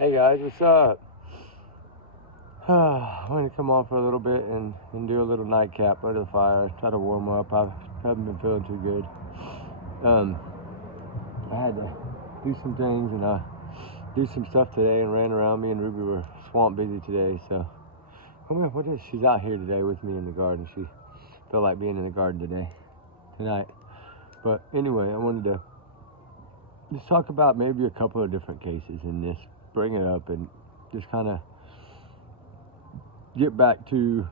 Hey guys, what's up? I'm going to come on for a little bit and do a little nightcap under the fire, try to warm up. I haven't been feeling too good. I had to do some things and do some stuff today and ran around. Me and Ruby were swamp busy today, so come here. She's out here today with me in the garden. She felt like being in the garden tonight. But anyway, I wanted to just talk about maybe a couple of different cases and just bring it up and just kind of get back to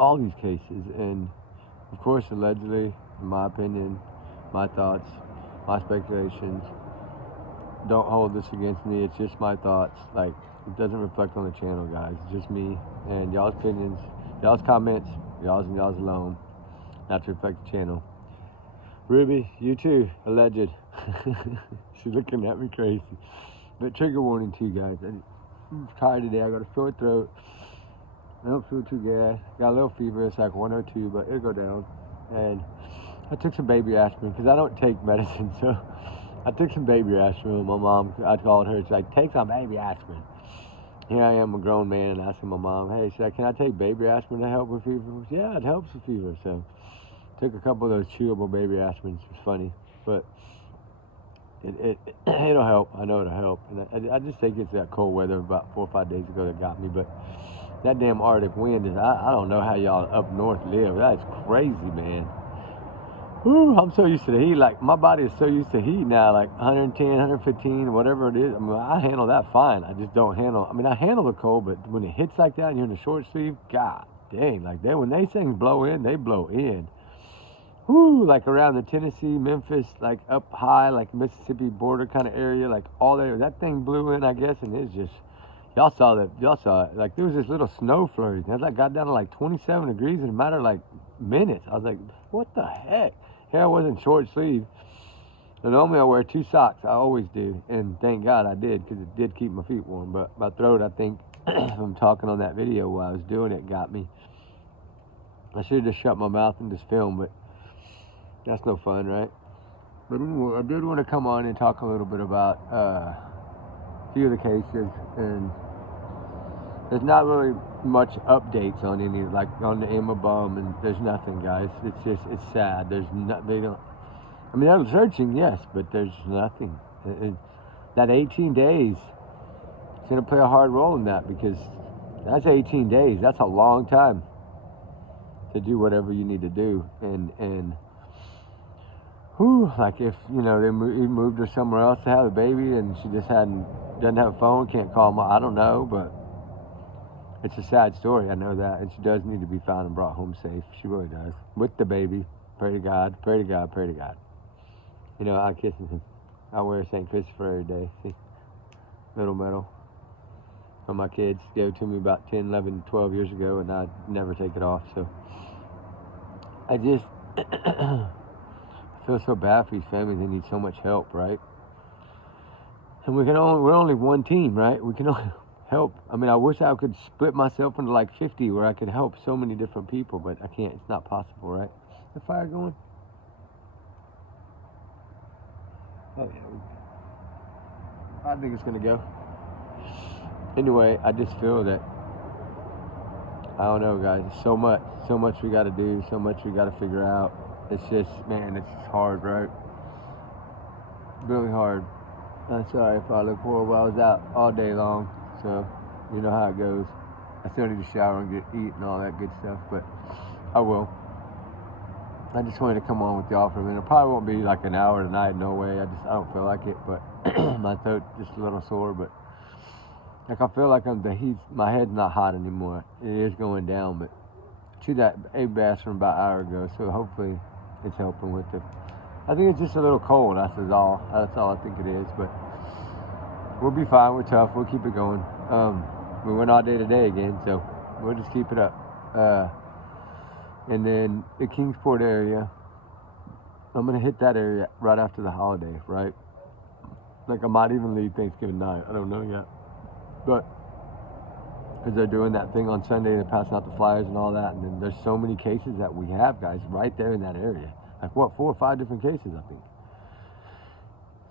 all these cases. And of course, allegedly, in my opinion, my thoughts, my speculations, don't hold this against me. It's just my thoughts. Like, it doesn't reflect on the channel, guys. It's just me and y'all's opinions, y'all's comments, y'all's alone, not to reflect the channel. Ruby, you too, alleged. She's looking at me crazy. But trigger warning too, guys. I'm tired today. I got a sore throat. I don't feel too good. Got a little fever. It's like 102, but it'll go down. And I took some baby aspirin because I don't take medicine. So I took some baby aspirin. My mom, I called her. She's like, take some baby aspirin. Here I am, a grown man, and asking my mom, hey, she's like, can I take baby aspirin to help with fever? Yeah, it helps with fever. So took a couple of those chewable baby aspirins. It's funny, but it'll help. I know it'll help. And I just think it's that cold weather about 4 or 5 days ago that got me. But that damn Arctic wind is, I don't know how y'all up north live. That's crazy, man. Whew, I'm so used to the heat. Like, my body is so used to heat now, like 110, 115, whatever it is. I mean, I handle that fine. I just don't handle, I handle the cold, but when it hits like that and you're in a short sleeve, god dang, like when they things blow in, they blow in. Whoo, like around the Tennessee, Memphis, like up high, like Mississippi border kind of area, like all there. That thing blew in, I guess, and it's just, y'all saw it. Like, there was this little snow flurry. That like got down to like 27 degrees in a matter of like minutes. I was like, what the heck? Here I was in short sleeve. And normally I wear 2 socks. I always do. And thank God I did, because it did keep my feet warm. But my throat, I think, from talking on that video while I was doing it, got me. I should have just shut my mouth and just filmed, but that's no fun, right? But anyway, I did want to come on and talk a little bit about a few of the cases, and there's not really much updates on any, like on the Emma Bum, and there's nothing, guys. It's just, it's sad. There's no, they don't, they're searching, yes, but there's nothing. That 18 days, it's going to play a hard role in that, because that's 18 days. That's a long time to do whatever you need to do. And whew, like if, he moved her somewhere else to have a baby and she just doesn't have a phone, can't call them, I don't know, but it's a sad story, I know that, and she does need to be found and brought home safe. She really does. With the baby. Pray to God, pray to God, pray to God. I kiss him. I wear St. Christopher every day. See? Little medal. From my kids. Gave it to me about 10, 11, 12 years ago, and I never take it off. So I just I feel so bad for these families. They need so much help, right? And we're only one team, right? We can only help. I wish I could split myself into like 50 where I could help so many different people, but I can't. It's not possible, right? The fire going? Oh yeah. I think it's gonna go. Anyway, I just feel that, I don't know, guys. So much we got to do, so much we got to figure out. It's just, man, it's just hard, right? Really hard. I'm sorry if I look horrible. I was out all day long, so you know how it goes. I still need to shower and eat and all that good stuff, but I will. I just wanted to come on with y'all for a minute. It probably won't be like an hour tonight, no way. I don't feel like it, but my throat just a little sore, but like I feel like my head's not hot anymore. It is going down, but chewed that baby aspirin about an hour ago, so hopefully it's helping with it. I think it's just a little cold, that's all I think it is, but we'll be fine. We're tough. We'll keep it going. We went all day today again, so we'll just keep it up. And then the Kingsport area, I'm going to hit that area right after the holiday, right? Like I might even leave Thanksgiving night. I don't know yet. But because they're doing that thing on Sunday, they're passing out the flyers and all that. And then there's so many cases that we have, guys, right there in that area. Like what, 4 or 5 different cases, I think.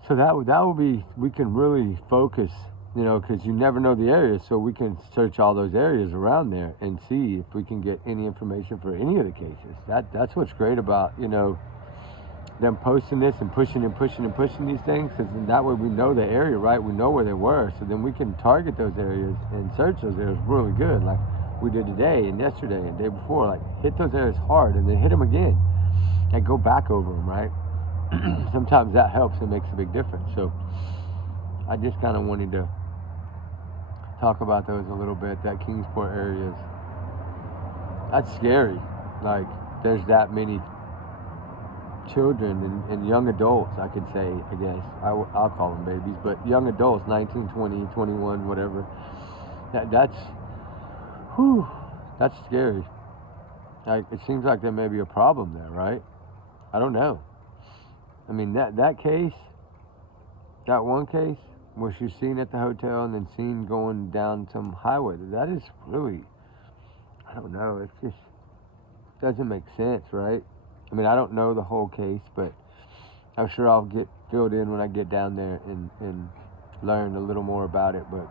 So that would be, we can really focus, you know, because you never know the area, so we can search all those areas around there and see if we can get any information for any of the cases. That's what's great about, you know, them posting this and pushing and pushing and pushing these things, because that way we know the area, right? We know where they were, so then we can target those areas and search those areas really good, like we did today and yesterday and the day before. Like, hit those areas hard and then hit them again and go back over them, right? Sometimes that helps and makes a big difference. So I just kind of wanted to talk about those a little bit. That Kingsport area, that's scary. Like, there's that many children and young adults, I could say, I guess. I'll call them babies, but young adults, 19, 20, 21, whatever. That's scary. Like, it seems like there may be a problem there, right? I don't know. I mean, that case, that one case where she's seen at the hotel and then seen going down some highway, that is really, I don't know, it just doesn't make sense, right? I mean, I don't know the whole case, but I'm sure I'll get filled in when I get down there and learn a little more about it. But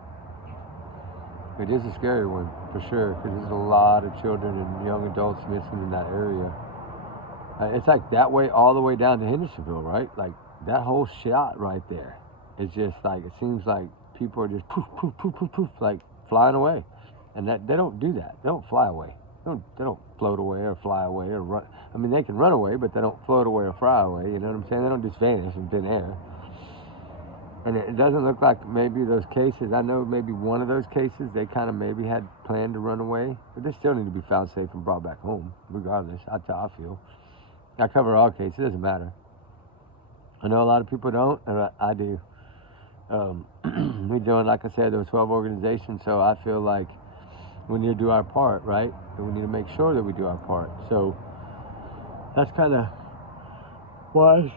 it is a scary one, for sure, because there's a lot of children and young adults missing in that area. It's like that way all the way down to Hendersonville, right? Like, that whole shot right there is just like, it seems like people are just poof, poof, poof, poof, poof, like flying away. And that they don't do that. They don't fly away. They don't float away or fly away or run. I mean, they can run away, but they don't float away or fly away. You know what I'm saying? They don't just vanish in thin air. And it doesn't look like maybe those cases, I know maybe one of those cases, they kind of maybe had planned to run away, but they still need to be found safe and brought back home, regardless. That's how I feel. I cover all cases, it doesn't matter. I know a lot of people don't, and I do. We're doing, like I said, there were 12 organizations, so I feel like we need to do our part, right? And we need to make sure that we do our part. So that's kind of why,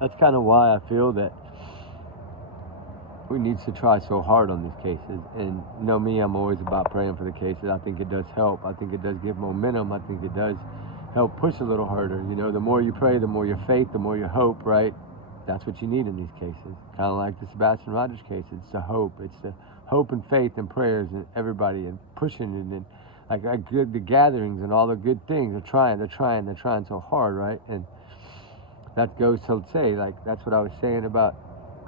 that's kind of why I feel that we need to try so hard on these cases. And you know me, I'm always about praying for the cases. I think it does help. I think it does give momentum. I think it does help push a little harder. You know, the more you pray, the more your faith, the more your hope, right? That's what you need in these cases. Kind of like the Sebastian Rogers case. It's the hope. It's the hope and faith and prayers and everybody and pushing and like good, the gatherings and all the good things. They're trying so hard, right? And that goes to say, like, that's what I was saying about,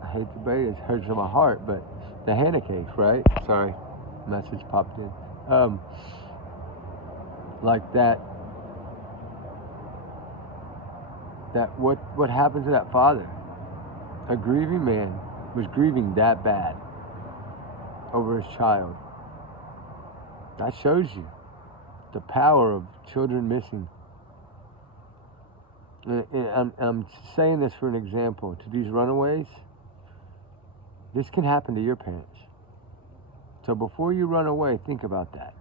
I hate to say it, it hurts in my heart, but the Hannah case, right? Sorry, message popped in. Like that what happened to that father? A grieving man was grieving that bad over his child. That shows you the power of children missing. And I'm saying this for an example. To these runaways, this can happen to your parents. So before you run away, think about that.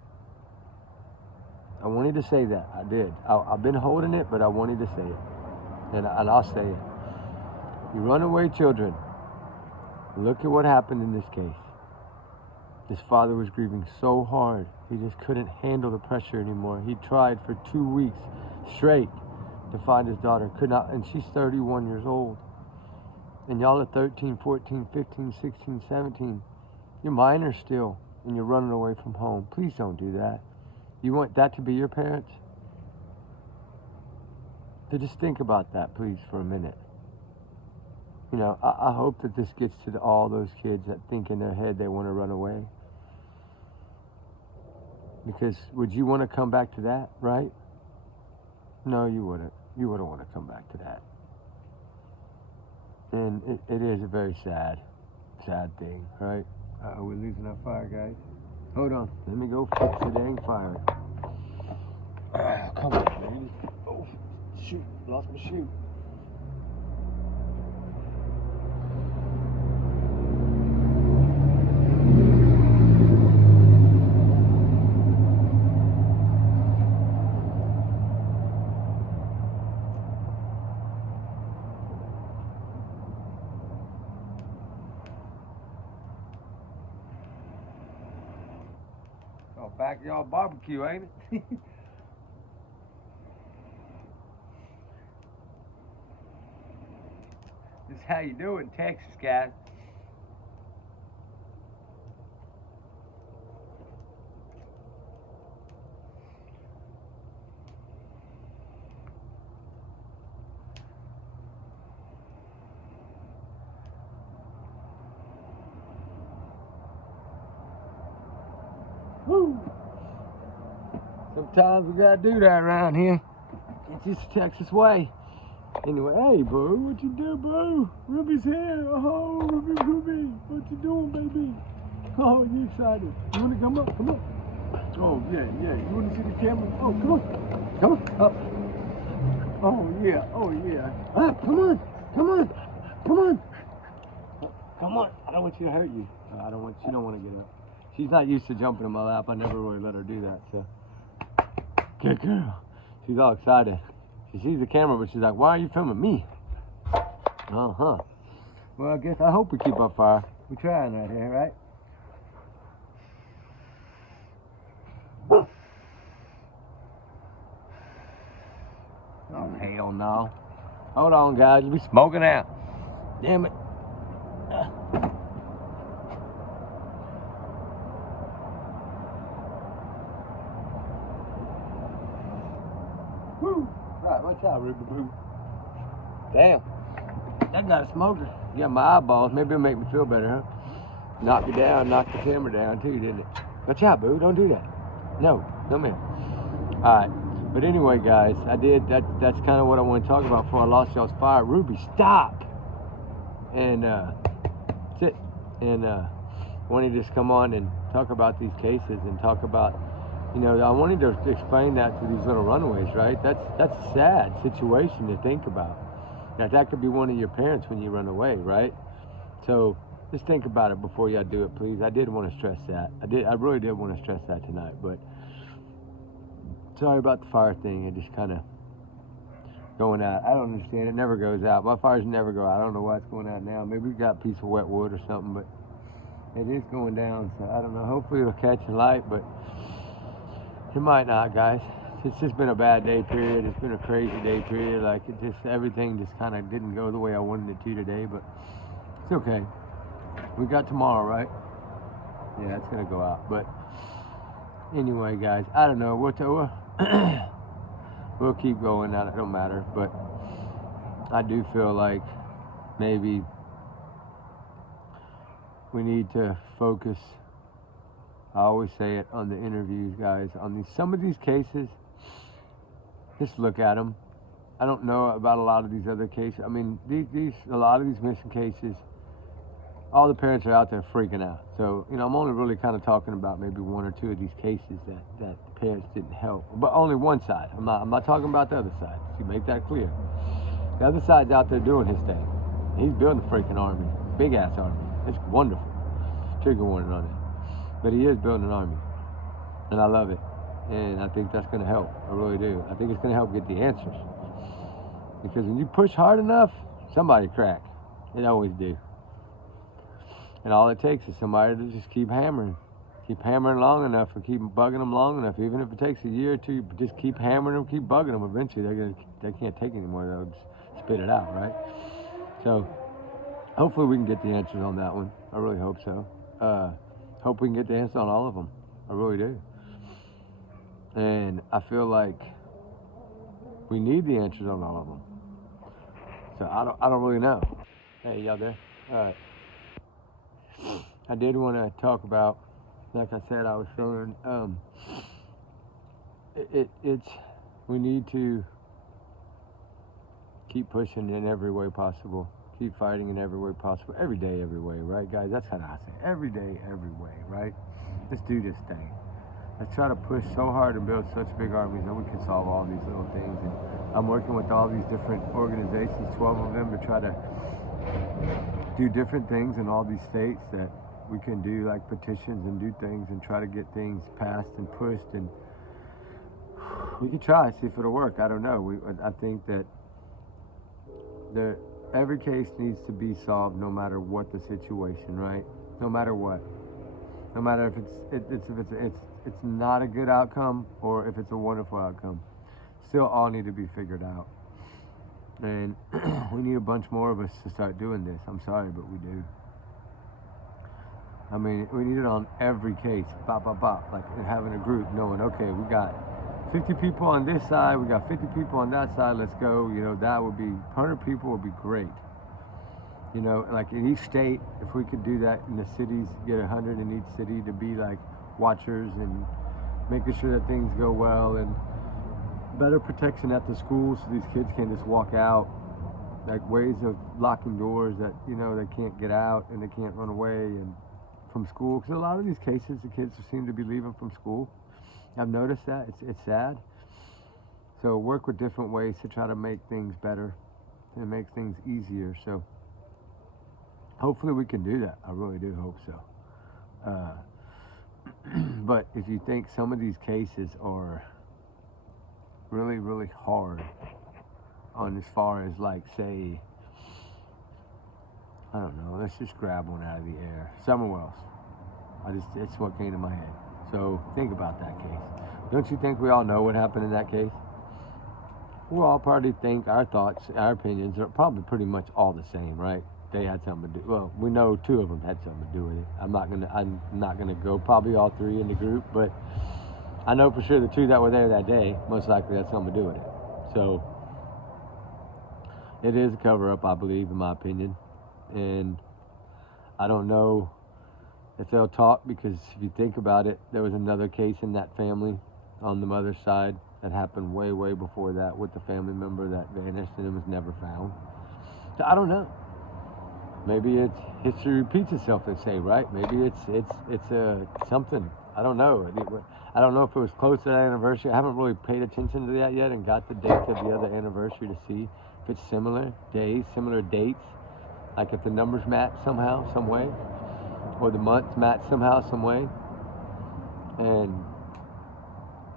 I wanted to say that. I did. I've been holding it, but I wanted to say it. And I'll say it. You runaway children, look at what happened in this case. This father was grieving so hard. He just couldn't handle the pressure anymore. He tried for 2 weeks straight to find his daughter. Could not, and she's 31 years old. And y'all are 13, 14, 15, 16, 17. You're minors still, and you're running away from home. Please don't do that. You want that to be your parents? So just think about that, please, for a minute. You know, I hope that this gets to all those kids that think in their head they want to run away. Because would you want to come back to that, right? No, you wouldn't. You wouldn't want to come back to that. And it is a very sad thing, right? We're losing our fire, guys. Hold on. Let me go fix the dang fire. Come on, baby. Oh, shoot. Lost my shoe. Backyard barbecue, ain't it? How you doing, Texas, guys? Woo! Sometimes we gotta do that around here. It's just the Texas way. Anyway, hey, bro, what you do, bro? Ruby's here. Oh, Ruby, what you doing, baby? Oh, you excited? You wanna come up? Come up. Oh, yeah. You wanna see the camera? Oh, come on, up. Oh, yeah. Up, come on. Come on. I don't want you to hurt you. She don't want to get up. She's not used to jumping in my lap. I never really let her do that, so. Good girl. She's all excited. She sees the camera, but she's like, why are you filming me? Uh-huh. Well, I hope we keep up fire. We're trying right here, right? Oh, hell no. Hold on, guys. We'll be smoking out. Damn it. Woo. Right, watch out, Ruby Boo. Damn. That got a smoker. You got my eyeballs. Maybe it'll make me feel better, huh? Knocked me down, knocked the camera down too, didn't it? Watch out, Boo. Don't do that. No, come here. Alright. But anyway, guys, that's kind of what I want to talk about before I lost y'all's fire. Ruby, stop! And, sit. And, wanted to just come on and talk about these cases and talk about, you know, I wanted to explain that to these little runaways, right? That's a sad situation to think about. That could be one of your parents when you run away, right? So just think about it before y'all do it, please. I did want to stress that. I really did want to stress that tonight, but sorry about the fire thing. It just kind of going out. I don't understand. It never goes out. My fires never go out. I don't know why it's going out now. Maybe we got a piece of wet wood or something, but it is going down. So I don't know. Hopefully it'll catch in light, but it might not, guys. It's just been a bad day period. It's been a crazy day period. Like everything just kind of didn't go the way I wanted it to today, but it's okay. We got tomorrow, right? Yeah, it's gonna go out. But anyway, guys, I don't know. We'll keep going. It don't matter. But I do feel like maybe we need to focus. I always say it on the interviews, guys. On some of these cases, just look at them. I don't know about a lot of these other cases. I mean, a lot of these missing cases, all the parents are out there freaking out. So, you know, I'm only really kind of talking about maybe one or two of these cases that the parents didn't help. But only one side. I'm not talking about the other side. You make that clear. The other side's out there doing his thing. He's building a freaking army. Big ass army. It's wonderful. Trigger warning on it. But he is building an army. And I love it. And I think that's going to help. I really do. I think it's going to help get the answers. Because when you push hard enough, somebody crack. It always do. And all it takes is somebody to just keep hammering. Keep hammering long enough and keep bugging them long enough. Even if it takes a year or two, just keep hammering them, keep bugging them. Eventually, they can't take anymore. They'll just spit it out, right? So, hopefully we can get the answers on that one. I really hope so. Hope we can get the answers on all of them. I really do. And I feel like we need the answers on all of them. So I don't really know. Hey, y'all there? All right. I did want to talk about, like I said, I was feeling, we need to keep pushing in every way possible. Keep fighting in every way possible. Every day, every way, right, guys? That's how I say it. Every day, every way, right? Let's do this thing. Let's try to push so hard and build such big armies that we can solve all these little things. And I'm working with all these different organizations, 12 of them, to try to do different things in all these states that we can do, like petitions and do things and try to get things passed and pushed. And we can try, see if it'll work. I don't know. I think that every case needs to be solved no matter what the situation, right? No matter what. No matter if it's not a good outcome or if it's a wonderful outcome. Still all need to be figured out. And we need a bunch more of us to start doing this. I'm sorry, but we do. I mean, we need it on every case. Bop, bop, bop. Like having a group, knowing, okay, we got 50 people on this side, we got 50 people on that side, let's go. You know, that would be, 100 people would be great. You know, like in each state, if we could do that in the cities, get 100 in each city to be like watchers and making sure that things go well, and better protection at the schools so these kids can just walk out, like ways of locking doors that, you know, they can't get out and they can't run away and from school, because a lot of these cases the kids seem to be leaving from school. I've noticed that. It's sad. So work with different ways to try to make things better and make things easier. So hopefully we can do that. I really do hope so. But if you think some of these cases are really, really hard on, as far as like, say, I don't know, let's just grab one out of the air. Summer Wells. It's what came to my head. So think about that case. Don't you think we all know what happened in that case? We all probably think our thoughts, our opinions are probably pretty much all the same, right? They had something to do. Well, we know 2 of them had something to do with it. I'm not gonna go probably all 3 in the group, but I know for sure the 2 that were there that day most likely had something to do with it. So it is a cover-up, I believe, in my opinion, and I don't know if they'll talk, because if you think about it, there was another case in that family on the mother's side that happened way, way before that with the family member that vanished and was never found. So I don't know. Maybe it's history repeats itself, they say, right? Maybe it's something. I don't know. I don't know if it was close to that anniversary. I haven't really paid attention to that yet and got the dates of the other anniversary to see if it's similar days, similar dates. Like if the numbers match somehow, some way, or the months match somehow, some way. And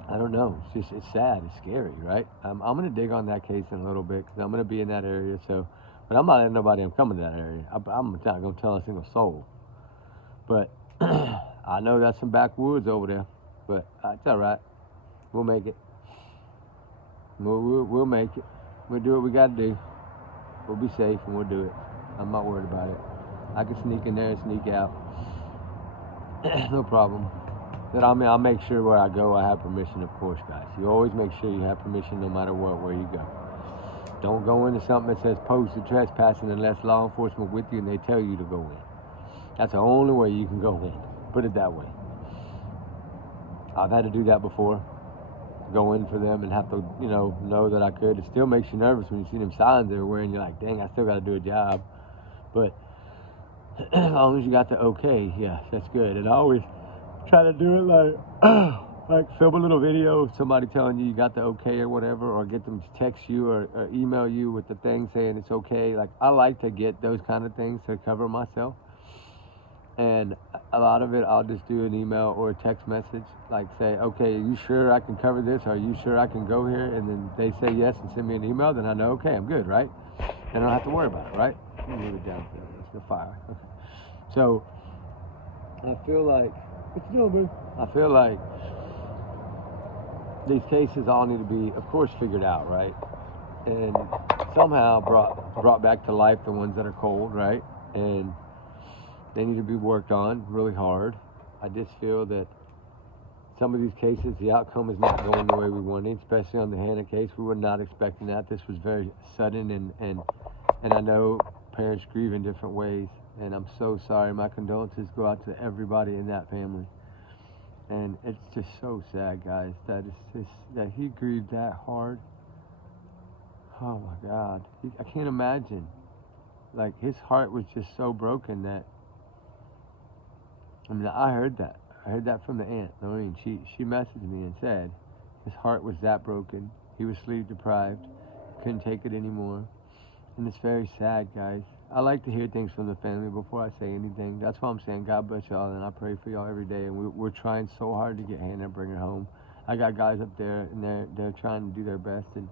I don't know. It's sad. It's scary, right? I'm going to dig on that case in a little bit because I'm going to be in that area. So, but I'm not letting nobody come to that area. I'm not going to tell a single soul. But I know that's some backwoods over there. But it's all right. We'll make it. We'll make it. We'll do what we got to do. We'll be safe and we'll do it. I'm not worried about it. I can sneak in there and sneak out. No problem. But I mean, I'll make sure where I go I have permission, of course, guys. You always make sure you have permission no matter what, where you go. Don't go into something that says posted trespassing unless law enforcement with you and they tell you to go in. That's the only way you can go in. Put it that way. I've had to do that before. Go in for them and have to, know that I could. It still makes you nervous when you see them signs everywhere and you're like, dang, I still got to do a job. But as long as you got the okay, yes, that's good. And I always try to do it like film a little video of somebody telling you got the okay or whatever, or get them to text you or email you with the thing saying it's okay. Like, I like to get those kind of things to cover myself. And a lot of it, I'll just do an email or a text message, like say, okay, are you sure I can cover this? Are you sure I can go here? And then they say yes and send me an email, then I know, okay, I'm good, right? And I don't have to worry about it, right? Let me move it down there. It's the fire. Okay. So I feel like, what you doing, boo? I feel like these cases all need to be, of course, figured out, right? And somehow brought back to life the ones that are cold, right? And they need to be worked on really hard. I just feel that some of these cases, the outcome is not going the way we wanted, especially on the Hannah case. We were not expecting that. This was very sudden, and I know parents grieve in different ways, and I'm so sorry. My condolences go out to everybody in that family. And it's just so sad, guys, that he grieved that hard. Oh my God, I can't imagine. Like, his heart was just so broken that, I mean, I heard that. I heard that from the aunt, Noreen. She messaged me and said his heart was that broken. He was sleep deprived, couldn't take it anymore. And it's very sad, guys. I like to hear things from the family before I say anything. That's why I'm saying God bless y'all, and I pray for y'all every day. And we're trying so hard to get Hannah and bring her home. I got guys up there, and they're trying to do their best. And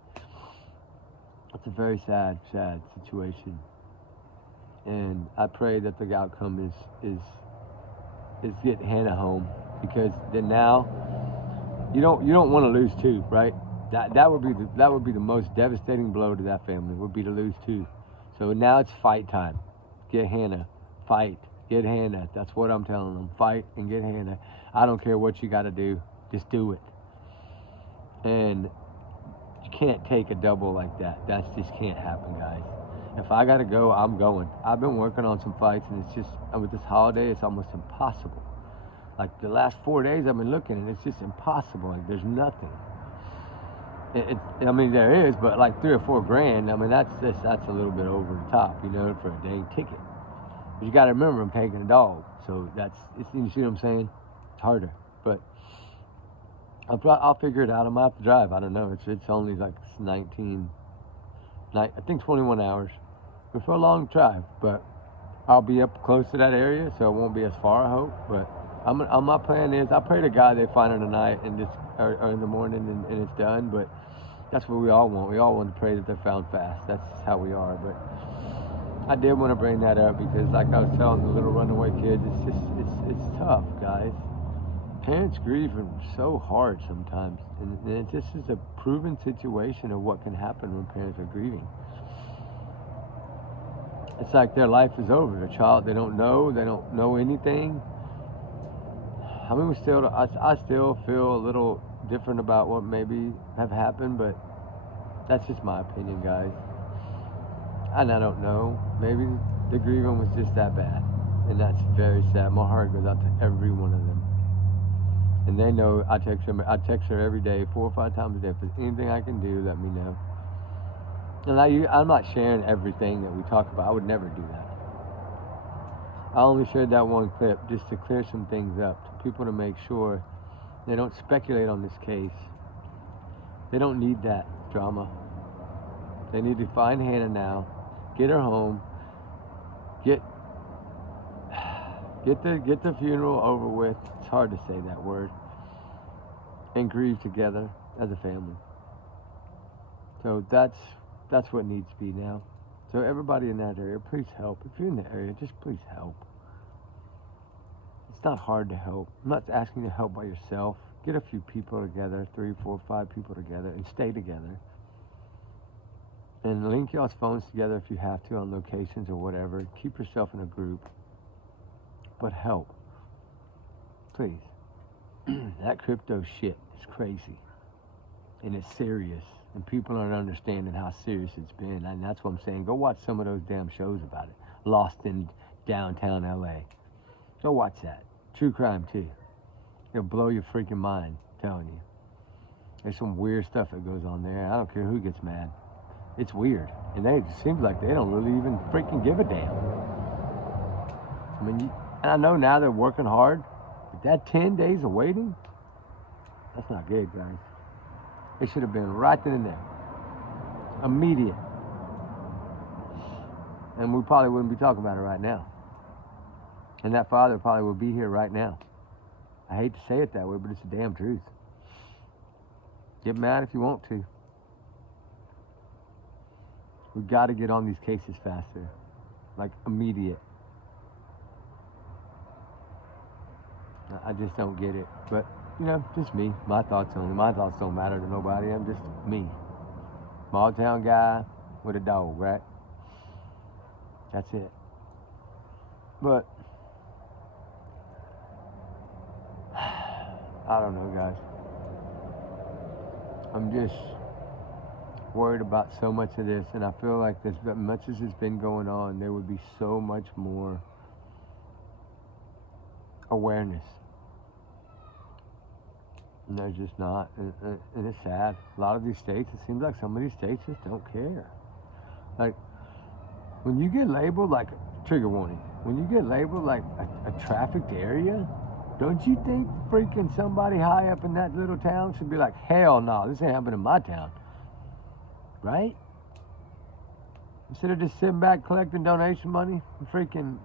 it's a very sad situation. And I pray that the outcome is get Hannah home, because then now you don't want to lose 2, right? That would be the most devastating blow to that family, would be to lose two. So now it's fight time. Get Hannah. Fight. Get Hannah. That's what I'm telling them. Fight and get Hannah. I don't care what you got to do. Just do it. And you can't take a double like that. That just can't happen, guys. If I got to go, I'm going. I've been working on some fights, and it's just, with this holiday, it's almost impossible. Like the last 4 days I've been looking, and it's just impossible. Like there's nothing. I mean, there is, but like $3 or $4 grand. I mean, that's a little bit over the top, you know, for a dang ticket. But you got to remember, I'm taking a dog, so you see what I'm saying? It's harder, but I'll figure it out. I might have to drive. I don't know. It's only like 21 hours. It's a long drive, but I'll be up close to that area, so it won't be as far, I hope. But my plan is, I pray to God they find her tonight or in the morning and it's done. But that's what we all want. We all want to pray that they're found fast. That's how we are. But I did want to bring that up because, like I was telling the little runaway kids, it's tough, guys. Parents grieve so hard sometimes, and this is a proven situation of what can happen when parents are grieving. It's like their life is over. Their child, they don't know anything. I mean, I still feel a little different about what maybe have happened, but that's just my opinion, guys. And I don't know. Maybe the grieving was just that bad, and that's very sad. My heart goes out to every one of them. And they know I text her every day, 4 or 5 times a day. If there's anything I can do, let me know. And I'm not sharing everything that we talk about. I would never do that. I only shared that one clip just to clear some things up, to people to make sure they don't speculate on this case. They don't need that drama. They need to find Hannah now, get her home, get the funeral over with. It's hard to say that word. And grieve together as a family. So that's what needs to be now. So everybody in that area, please help. If you're in the area, just please help. It's not hard to help. I'm not asking you to help by yourself. Get a few people together, 3, 4, 5 people together, and stay together. And link y'all's phones together if you have to on locations or whatever. Keep yourself in a group. But help. Please. That crypto shit is crazy. And it's serious. And people aren't understanding how serious it's been. And that's what I'm saying. Go watch some of those damn shows about it. Lost in downtown LA. Go watch that. True crime too. It'll blow your freaking mind, I'm telling you. There's some weird stuff that goes on there. I don't care who gets mad. It's weird. And it seems like they don't really even freaking give a damn. I mean, and I know now they're working hard, but that 10 days of waiting, that's not good, guys. It should have been right then and there. Immediate. And we probably wouldn't be talking about it right now. And that father probably would be here right now. I hate to say it that way, but it's the damn truth. Get mad if you want to. We got to get on these cases faster. Like immediate. I just don't get it. But, you know, just me. My thoughts only. My thoughts don't matter to nobody. I'm just me. Small town guy with a dog, right? That's it. But I don't know, guys. I'm just worried about so much of this, and I feel like as much as has been going on, there would be so much more awareness. And there's just not, and it's sad. A lot of these states, it seems like some of these states just don't care. Like, when you get labeled like, trigger warning, when you get labeled like a trafficked area, don't you think freaking somebody high up in that little town should be like, hell no, this ain't happening in my town, right? Instead of just sitting back collecting donation money for freaking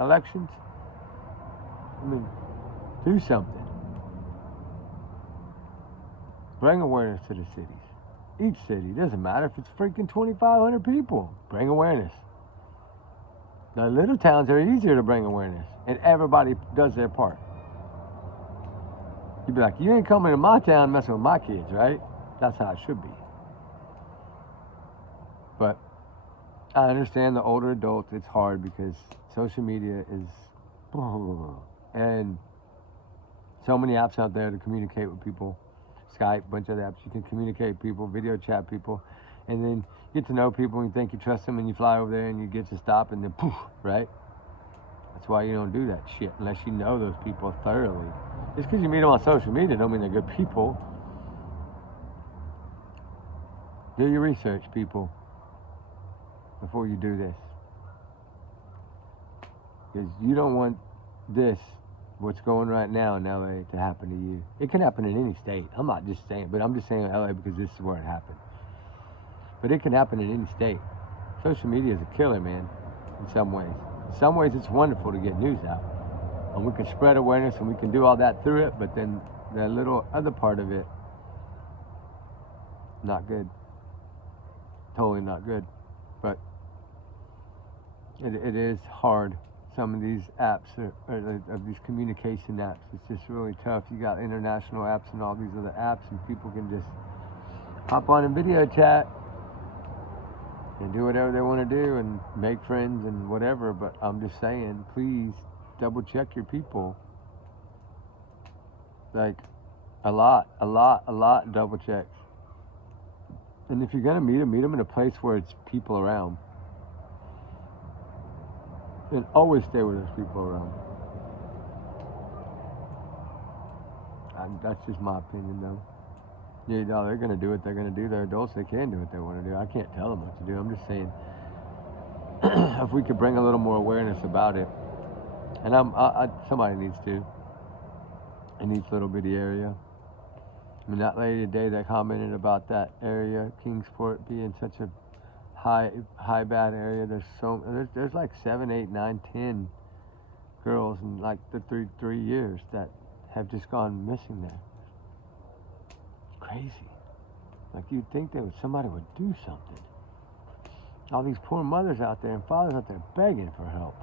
elections, I mean, do something. Bring awareness to the cities. Each city, doesn't matter if it's freaking 2,500 people, bring awareness. The little towns are easier to bring awareness, and everybody does their part. You'd be like, you ain't coming to my town messing with my kids, right? That's how it should be. But I understand the older adults, it's hard because social media is, and so many apps out there to communicate with people. Skype, bunch of apps. You can communicate with people, video chat people, and then get to know people and you think you trust them and you fly over there and you get to stop and then poof, right? That's why you don't do that shit unless you know those people thoroughly. Just because you meet them on social media don't mean they're good people. Do your research, people, before you do this. Because you don't want this, what's going right now in LA, to happen to you. It can happen in any state. I'm not just saying, but I'm just saying LA because this is where it happened. But it can happen in any state. Social media is a killer, man, in some ways. In some ways, it's wonderful to get news out. And we can spread awareness and we can do all that through it, but then the little other part of it, not good. Totally not good. But it is hard. Some of these apps of these communication apps, it's just really tough. You got international apps and all these other apps, and people can just hop on and video chat and do whatever they want to do and make friends and whatever. But I'm just saying, please double check your people. Like a lot double checks. And if you're gonna meet them in a place where it's people around. And always stay with those people around. That's just my opinion, though. Yeah, no, they're going to do what they're going to do. They're adults. They can do what they want to do. I can't tell them what to do. I'm just saying, if we could bring a little more awareness about it. And somebody needs to. In each little bitty area. I mean, that lady today that commented about that area, Kingsport, being such a high bad area. There's like 7, 8, 9, 10 girls in like the three years that have just gone missing there. It's crazy. Like you'd think somebody would do something. All these poor mothers out there and fathers out there begging for help.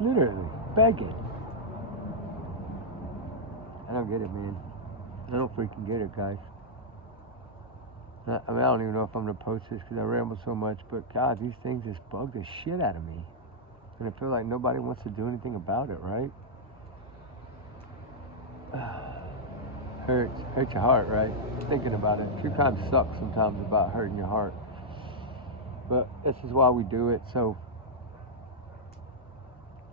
Literally begging. I don't get it, man. I don't freaking get it, guys. I mean, I don't even know if I'm going to post this because I ramble so much, but God, these things just bug the shit out of me. And I feel like nobody wants to do anything about it, right? Hurts your heart, right? Thinking about it. True crime sucks sometimes about hurting your heart. But this is why we do it, so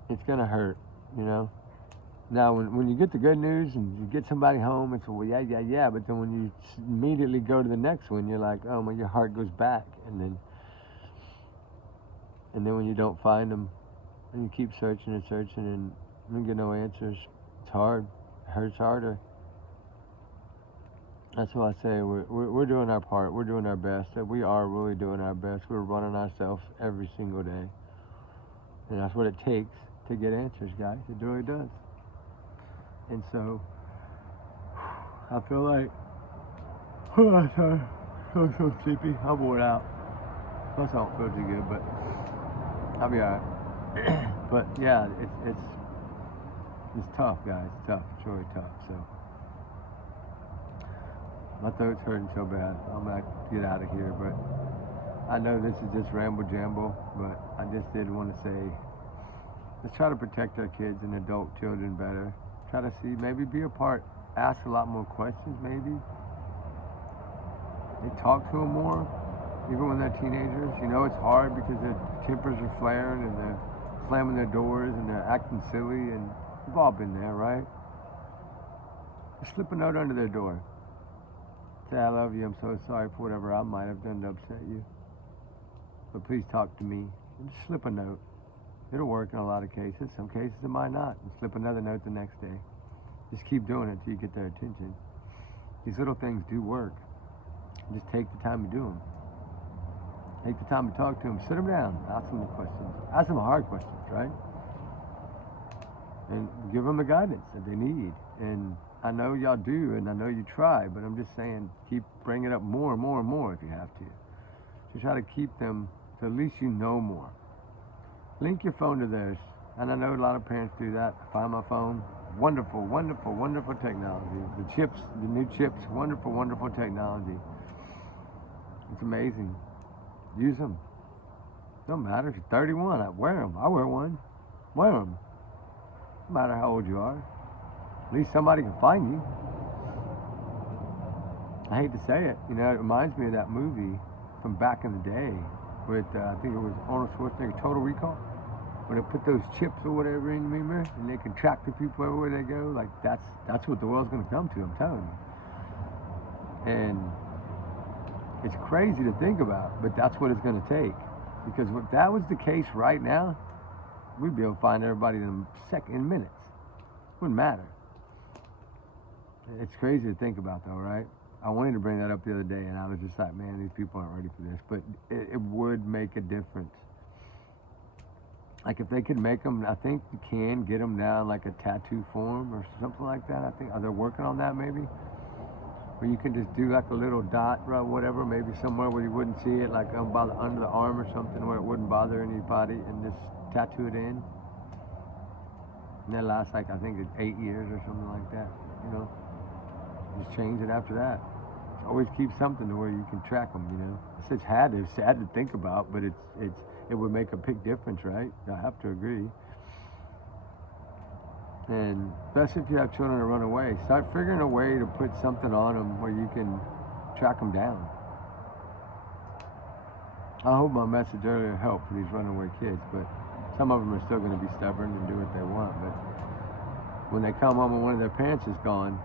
it's going to hurt, you know? Now, when you get the good news and you get somebody home, it's, well, yeah, but then when you immediately go to the next one, you're like, oh, my, your heart goes back. And then when you don't find them, and you keep searching and you get no answers, it's hard. It hurts harder. That's why I say we're doing our part. We're doing our best. We are really doing our best. We're running ourselves every single day. And that's what it takes to get answers, guys. It really does. And so, I feel like, I'm so sleepy. I'm worn out. Plus, I don't feel too good, but I'll be alright. But yeah, it's tough, guys. It's tough. It's really tough. So, my throat's hurting so bad. I'm gonna have to get out of here. But I know this is just ramble jamble, but I just did want to say, let's try to protect our kids and adult children better. Try to see, maybe be a part, ask a lot more questions, maybe. They talk to them more, even when they're teenagers. You know, it's hard because their tempers are flaring and they're slamming their doors and they're acting silly, and we've all been there, right? Just slip a note under their door. Say, I love you, I'm so sorry for whatever I might have done to upset you. But please talk to me. And just slip a note. It'll work in a lot of cases. Some cases it might not. And slip another note the next day. Just keep doing it until you get their attention. These little things do work. Just take the time to do them. Take the time to talk to them. Sit them down. Ask them the questions. Ask them hard questions, right? And give them the guidance that they need. And I know y'all do, and I know you try, but I'm just saying, keep bringing it up more and more and more if you have to. To try to keep them, so at least you know more. Link your phone to theirs. And I know a lot of parents do that. I find my phone. Wonderful, wonderful, wonderful technology. The chips, the new chips, wonderful, wonderful technology. It's amazing. Use them. Don't matter if you're 31. I wear them. I wear one. Wear them. No matter how old you are. At least somebody can find you. I hate to say it. You know, it reminds me of that movie from back in the day with, I think it was Arnold Schwarzenegger, Total Recall. When they put those chips or whatever in, remember? And they can track the people everywhere they go. Like, that's what the world's going to come to, I'm telling you. And it's crazy to think about, but that's what it's going to take. Because if that was the case right now, we'd be able to find everybody in minutes. Wouldn't matter. It's crazy to think about, though, right? I wanted to bring that up the other day, and I was just like, man, these people aren't ready for this. But it would make a difference. Like, if they could make them, I think you can get them down like a tattoo form or something like that. I think, are they working on that maybe? Where you can just do like a little dot or whatever, maybe somewhere where you wouldn't see it, like under the arm or something where it wouldn't bother anybody, and just tattoo it in. And that lasts like, I think it's 8 years or something like that, you know? Just change it after that. Always keep something to where you can track them, you know? It's sad to think about, but it would make a big difference, right? I have to agree. And especially if you have children that run away, start figuring a way to put something on them where you can track them down. I hope my message earlier helped for these runaway kids, but some of them are still going to be stubborn and do what they want. But when they come home and one of their parents is gone,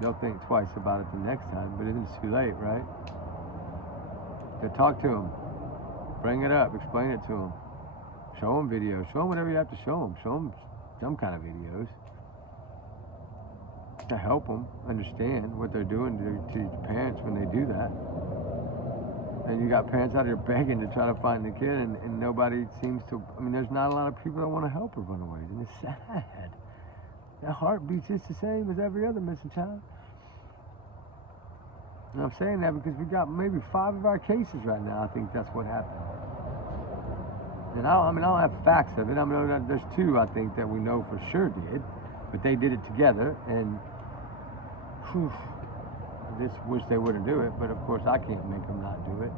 they'll think twice about it the next time, but it's too late, right? To talk to them, bring it up, explain it to them, show them videos, show them whatever you have to show them some kind of videos to help them understand what they're doing to parents when they do that. And you got parents out here begging to try to find the kid, and nobody seems to. I mean, there's not a lot of people that want to help with runaways, and it's sad. That heart beats just the same as every other missing child. And I'm saying that because we got maybe 5 of our cases right now. I think that's what happened. And I don't have facts of it. I mean, there's 2 I think that we know for sure did, but they did it together, and whew, I just wish they wouldn't do it. But of course, I can't make them not do it.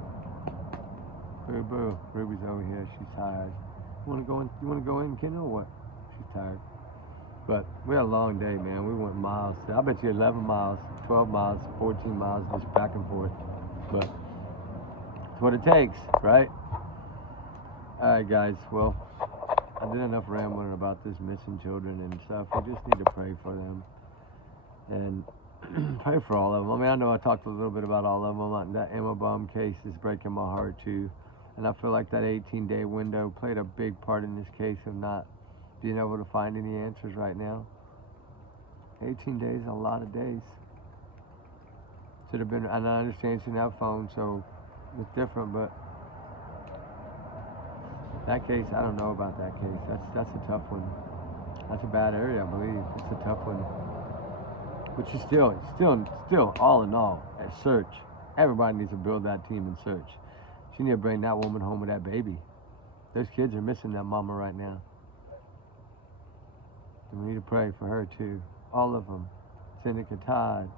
Boo boo. Ruby's over here. She's tired. You want to go in, Kendall, or what? She's tired. But we had a long day, man. We went miles. I bet you 11 miles, 12 miles, 14 miles, just back and forth. But it's what it takes, right? All right, guys. Well, I did enough rambling about this missing children and stuff. We just need to pray for them and pray for all of them. I mean, I know I talked a little bit about all of them. That Emma Baum case is breaking my heart, too. And I feel like that 18-day window played a big part in this case of not being able to find any answers right now. 18 days is a lot of days. Should have been, and I understand she didn't have a phone, so it's different, but that case, I don't know about that case. That's a tough one. That's a bad area, I believe. It's a tough one. But it's still, all in all, at search. Everybody needs to build that team in search. She need to bring that woman home with that baby. Those kids are missing that mama right now. And we need to pray for her too. All of them. Seneca Todd,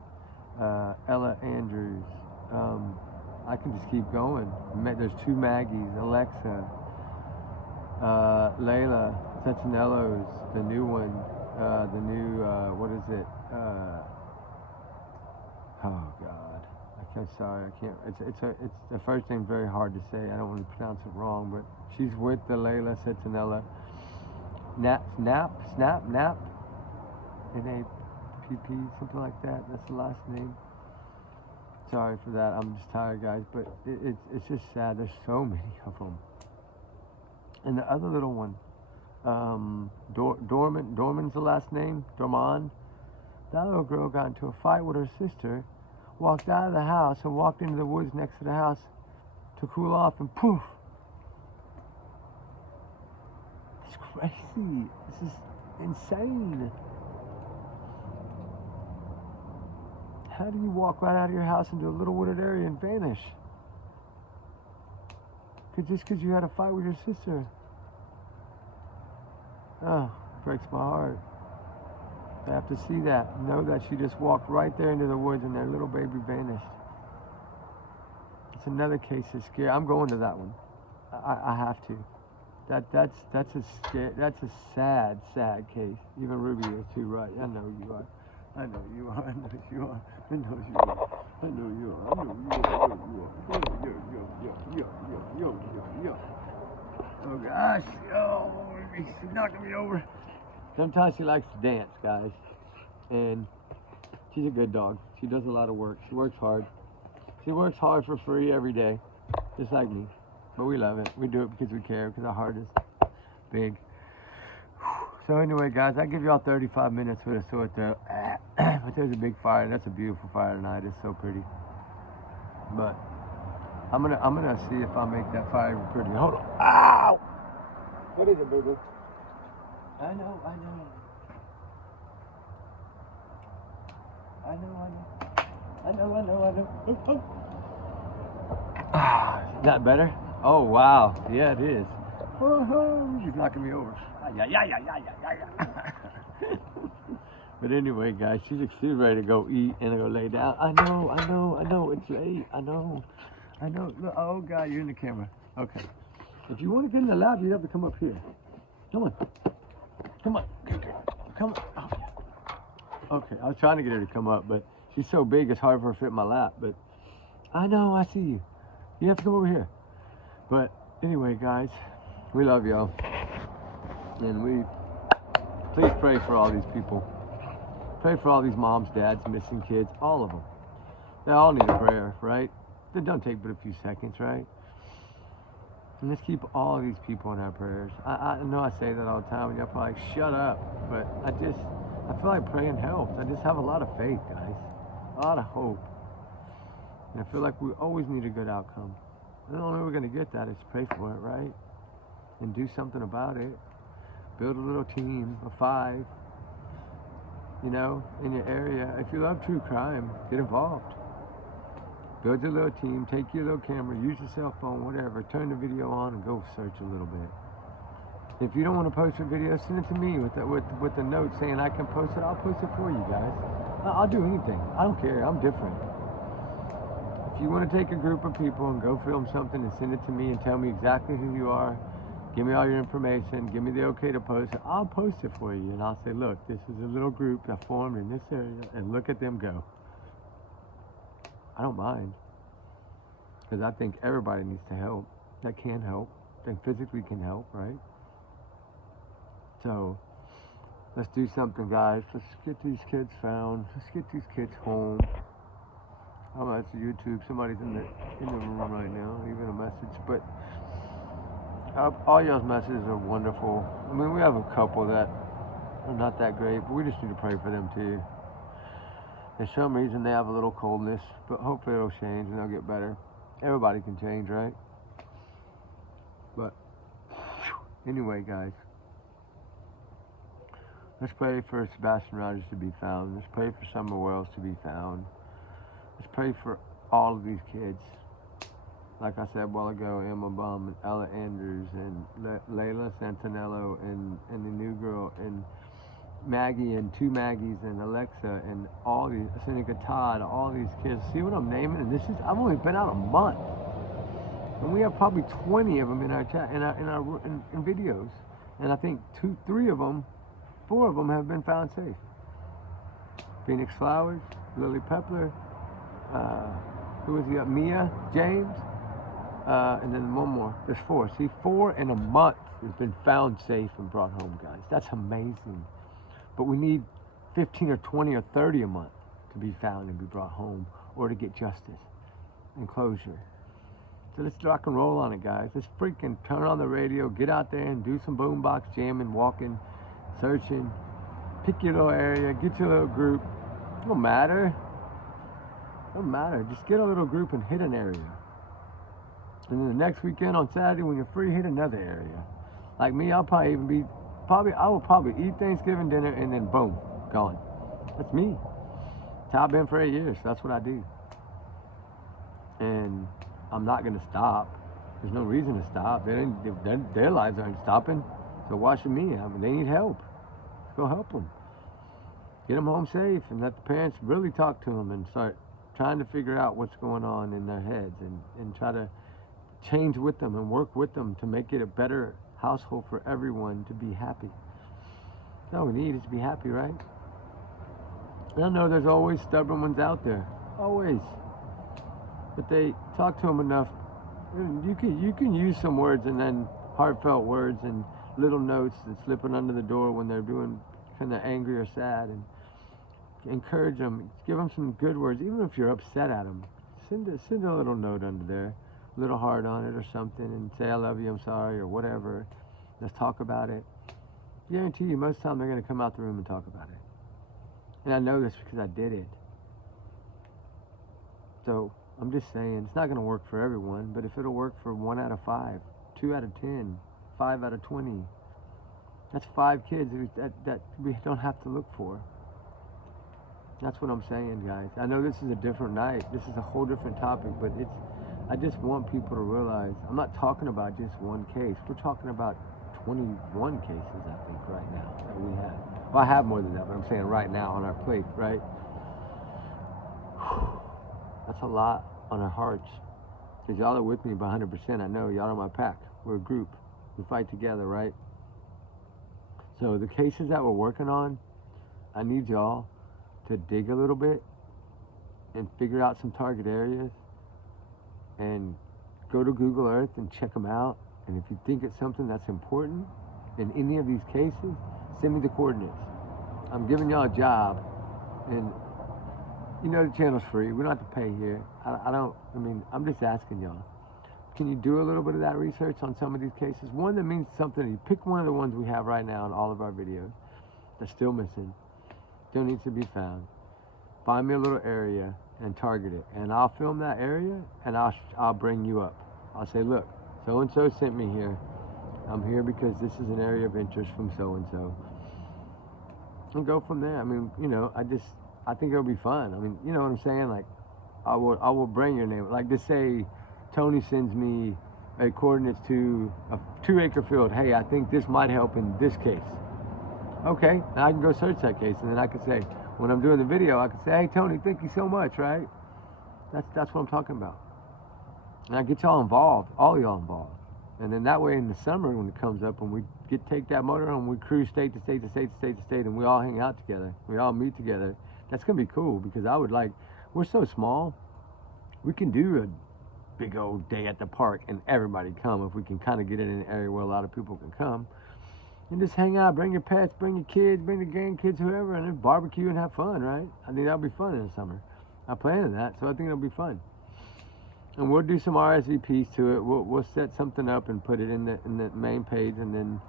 Ella Andrews. I can just keep going. There's 2 Maggies, Alexa, Layla, Cetinellos, the new one, what is it? Oh God, sorry, I can't. It's the first name's very hard to say. I don't want to pronounce it wrong, but she's with the Layla Cetinella. Snap, N-A-P-P, something like that. That's the last name. Sorry for that. I'm just tired, guys, but it's just sad. There's so many of them. And the other little one, Dorman's the last name, Dorman. That little girl got into a fight with her sister, walked out of the house and walked into the woods next to the house to cool off, and poof. It's crazy. This is insane. How do you walk right out of your house into a little wooded area and vanish? Just because you had a fight with your sister. Oh, breaks my heart. They have to see that, know that she just walked right there into the woods and their little baby vanished. It's another case that's scary. I'm going to that one. I have to. That's a sad case. Even Ruby is too, right? I know you are. I know you are. I know you are. I know you are. I know you are. I know you are. Yo. Oh gosh. Oh, she's knocking me over. Sometimes she likes to dance, guys. And she's a good dog. She does a lot of work. She works hard. She works hard for free every day, just like me. But we love it. We do it because we care, because our heart is big. So anyway, guys, I give y'all 35 minutes with a sore throat. But there's a big fire, and that's a beautiful fire tonight. It's so pretty. But I'm gonna see if I make that fire pretty. Hold on. Ow! What is it, boo-boo? I know. Oh. Is that better? Oh, wow. Yeah, it is. She's knocking me over. Yeah. But anyway, guys, she's ready to go eat and go lay down. I know. It's late. I know. Look, oh, God, you're in the camera. Okay. If you want to get in the lab, you have to come up here. Come on. Come on. Oh, yeah. Okay, I was trying to get her to come up, but she's so big, it's hard for her to fit in my lap. But I know, I see you. You have to come over here. But anyway, guys, we love y'all. And please pray for all these people. Pray for all these moms, dads, missing kids, all of them. They all need a prayer, right? It don't take but a few seconds, right? And let's keep all of these people in our prayers. I know I say that all the time, and y'all probably like, shut up. But I feel like praying helps. I just have a lot of faith, guys. A lot of hope. And I feel like we always need a good outcome. The only way we're going to get that is pray for it, right? And do something about it. Build a little team of 5, in your area. If you love true crime, get involved. Build your little team, take your little camera, use your cell phone, whatever. Turn the video on and go search a little bit. If you don't want to post a video, send it to me with the note saying I can post it. I'll post it for you guys. I'll do anything. I don't care. I'm different. If you want to take a group of people and go film something and send it to me and tell me exactly who you are, give me all your information, give me the okay to post it, I'll post it for you. And I'll say, look, this is a little group that formed in this area, and look at them go. I don't mind. Because I think everybody needs to help. That can help. That physically can help, right? So, let's do something, guys. Let's get these kids found. Let's get these kids home. I'm at YouTube. Somebody's in the room right now, leaving a message. But all y'all's messages are wonderful. I mean, we have a couple that are not that great, but we just need to pray for them too. For some reason, they have a little coldness, but hopefully it'll change and they'll get better. Everybody can change, right? But anyway, guys, let's pray for Sebastian Rogers to be found. Let's pray for Summer Wells to be found. Let's pray for all of these kids. Like I said a while ago, Emma Baum and Ella Andrews and Layla Santanello and the new girl and Maggie and 2 Maggies and Alexa and all these, Seneca Todd, all these kids. See what I'm naming? And I've only been out a month, and we have probably 20 of them in our chat, in videos, and I think 4 of them have been found safe. Phoenix Flowers, Lily Pepler, who was the Mia James, and then one more. There's 4. See, 4 in a month has been found safe and brought home, guys. That's amazing. But we need 15 or 20 or 30 a month to be found and be brought home, or to get justice and closure. So let's rock and roll on it, guys. Let's freaking turn on the radio, get out there and do some boombox jamming, walking, searching. Pick your little area, get your little group. It don't matter. Just get a little group and hit an area. And then the next weekend on Saturday when you're free, hit another area. Like me, I will probably eat Thanksgiving dinner and then boom, gone. That's me. That's how I've been for 8 years. That's what I do. And I'm not going to stop. There's no reason to stop. Their lives aren't stopping. So why should me? I mean, they need help. Let's go help them. get them home safe and let the parents really talk to them and start trying to figure out what's going on in their heads and try to change with them and work with them to make it a better household for everyone to be happy. That's all we need is to be happy, right? And I know there's always stubborn ones out there, always. But they talk to them enough. You can use some words and then heartfelt words and little notes and slipping under the door when they're doing kind of angry or sad, and encourage them, give them some good words, even if you're upset at them. Send a little note under there, a little heart on it or something, and say, I love you, I'm sorry, or whatever. Let's talk about it. I guarantee you most of the time they're going to come out the room and talk about it. And I know this because I did it. So I'm just saying, it's not going to work for everyone, but if it'll work for 1 out of 5, 2 out of 10, 5 out of 20, that's 5 kids that we don't have to look for. That's what I'm saying, guys. I know this is a different night. This is a whole different topic, but I just want people to realize I'm not talking about just one case. We're talking about 21 cases, I think, right now that we have. Well, I have more than that, but I'm saying right now on our plate, right? That's a lot on our hearts. Because y'all are with me by 100%. I know y'all are my pack. We're a group. We fight together, right? So the cases that we're working on, I need y'all to dig a little bit and figure out some target areas and go to Google Earth and check them out. And if you think it's something that's important in any of these cases, send me the coordinates. I'm giving y'all a job, and you know the channel's free. We don't have to pay here. I'm just asking y'all. Can you do a little bit of that research on some of these cases? One that means something. You pick one of the ones we have right now in all of our videos that's still missing, still needs to be found. Find me a little area and target it, and I'll film that area and I'll bring you up. I'll say, look, so and so sent me here. I'm here because this is an area of interest from so and so, and go from there. I mean, you know, I think it'll be fun. I mean, you know what I'm saying? Like, I will bring your name. Like, just say Tony sends me a coordinates to a 2-acre field. Hey, I think this might help in this case. Okay, now I can go search that case, and then I can say, when I'm doing the video, I can say, hey, Tony, thank you so much, right? That's what I'm talking about. And I get y'all involved, all y'all involved. And then that way in the summer when it comes up and we take that motorhome, we cruise state to state to state to state to state, and we all hang out together. We all meet together. That's going to be cool because we're so small, we can do a big old day at the park and everybody come if we can kind of get it in an area where a lot of people can come. And just hang out, bring your pets, bring your kids, bring the grandkids, whoever, and then barbecue and have fun, right? I think that'll be fun in the summer. I'm planning that, so I think it'll be fun. And we'll do some RSVPs to it. We'll set something up and put it in the main page, and then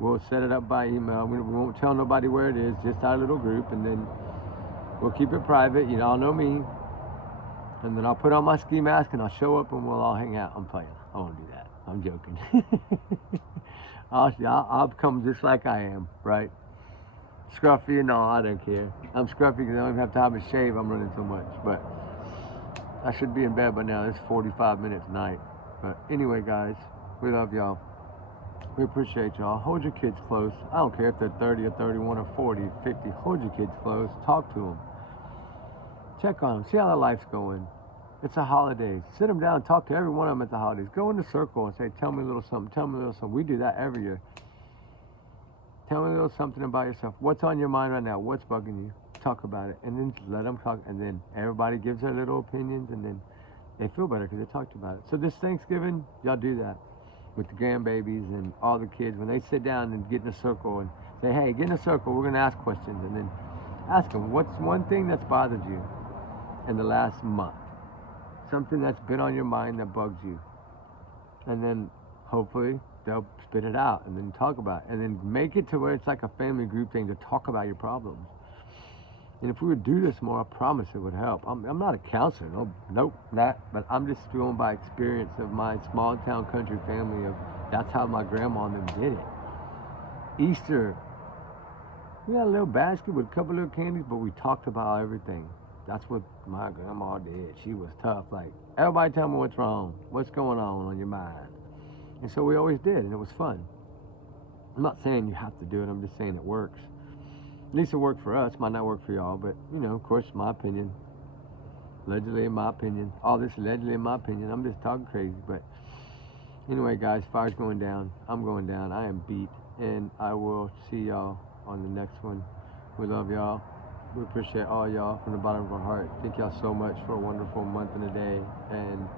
we'll set it up by email. We won't tell nobody where it is, just our little group, and then we'll keep it private. You all know me. And then I'll put on my ski mask and I'll show up and we'll all hang out. I'm playing. I won't do that. I'm joking. I'll come just like I am, right? Scruffy and all, I don't care. I'm scruffy because I don't even have time to shave. I'm running so much. But I should be in bed by now. It's 45 minutes night. But anyway, guys, we love y'all. We appreciate y'all. Hold your kids close. I don't care if they're 30 or 31 or 40, 50. Hold your kids close. Talk to them. Check on them. See how their life's going. It's the holidays. Sit them down and talk to every one of them at the holidays. Go in the circle and say, tell me a little something. Tell me a little something. We do that every year. Tell me a little something about yourself. What's on your mind right now? What's bugging you? Talk about it. And then let them talk. And then everybody gives their little opinions. And then they feel better because they talked about it. So this Thanksgiving, y'all do that with the grandbabies and all the kids. When they sit down and get in a circle and say, hey, get in a circle. We're going to ask questions. And then ask them, what's one thing that's bothered you in the last month? Something that's been on your mind that bugs you. And then hopefully they'll spit it out and then talk about it. And then make it to where it's like a family group thing to talk about your problems. And if we would do this more, I promise it would help. I'm not a counselor, nope, not. But I'm just going by experience of my small town country family of that's how my grandma and them did it. Easter, we had a little basket with a couple little candies, but we talked about everything. That's what my grandma did. She was tough. Like, everybody tell me what's wrong. What's going on your mind? And so we always did, and it was fun. I'm not saying you have to do it. I'm just saying it works. At least it worked for us. Might not work for y'all, but you know, of course, my opinion. Allegedly, in my opinion. All this allegedly, in my opinion. I'm just talking crazy, but anyway, guys, fire's going down. I'm going down. I am beat, and I will see y'all on the next one. We love y'all. We appreciate all y'all from the bottom of our heart. Thank y'all so much for a wonderful month and a day, and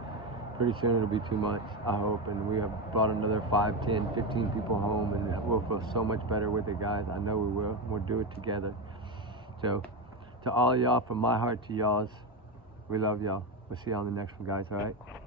pretty soon it'll be 2 months, I hope, and we have brought another 5, 10, 15 people home, and we'll feel so much better with it, guys. I know we will. We'll do it together. So, to all y'all, from my heart to y'all's, we love y'all. We'll see y'all on the next one, guys, all right?